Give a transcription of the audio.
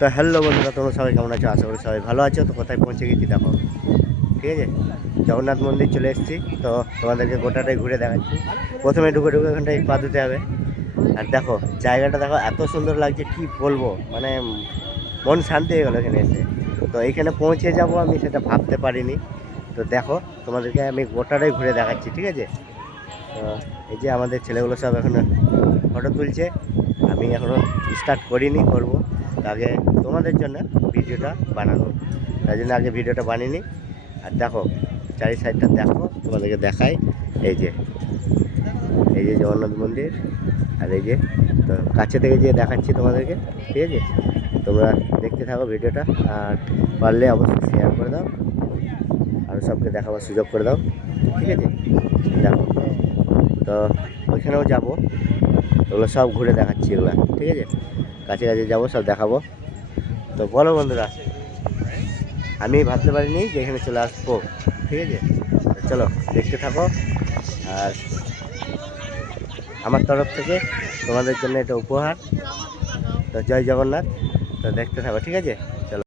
তো হ্যালো বন্ধুরা, তোমরা সবাই কেমন আছো? আশা করি সবাই ভালো আছো। তো কোথায় পৌঁছে গেছি দেখো, ঠিক আছে। জগন্নাথ মন্দির চলে এসেছি। তো তোমাদেরকে গোটাটাই ঘুরে দেখাচ্ছি। প্রথমে ঢুকে এখানটায় পা ধুতে হবে। আর দেখো জায়গাটা দেখো, এত সুন্দর লাগছে কি বলবো, মানে মন শান্তি হয়ে গেলো এখানে এসে। তো এইখানে পৌঁছে যাব আমি সেটা ভাবতে পারিনি। তো দেখো তোমাদেরকে আমি গোটাটাই ঘুরে দেখাচ্ছি, ঠিক আছে। তো এই যে আমাদের ছেলেগুলো সব এখন ফটো তুলছে, আমি এখনও স্টার্ট করিনি, করব। আগে তোমাদের জন্য ভিডিওটা বানানো, তাই জন্য আগে ভিডিওটা বানিয়ে নিই। আর দেখো চারি সাইডটা দেখো, তোমাদেরকে দেখাই। এই যে এই যে জগন্নাথ মন্দির, আর এই যে তো কাছে থেকে যে দেখাচ্ছি তোমাদেরকে, ঠিক আছে। তোমরা দেখতে থাকো ভিডিওটা, আর পারলে অবশ্যই শেয়ার করে দাও, আরও সবকে দেখাবার সুযোগ করে দাও, ঠিক আছে। দেখো তো ওইখানেও যাবো, ওগুলো সব ঘুরে দেখাচ্ছি এগুলো, ঠিক আছে। কাছে কাছে যাবো, সব দেখাবো। তো বলো বন্ধুরা, আমি ভাবতে পারিনি যে এখানে চলে আসবো, ঠিক আছে। তো চলো দেখতে থাকো, আর আমার তরফ থেকে তোমাদের জন্য এটা উপহার। তো জয় জগন্নাথ। তো দেখতে থাকো, ঠিক আছে।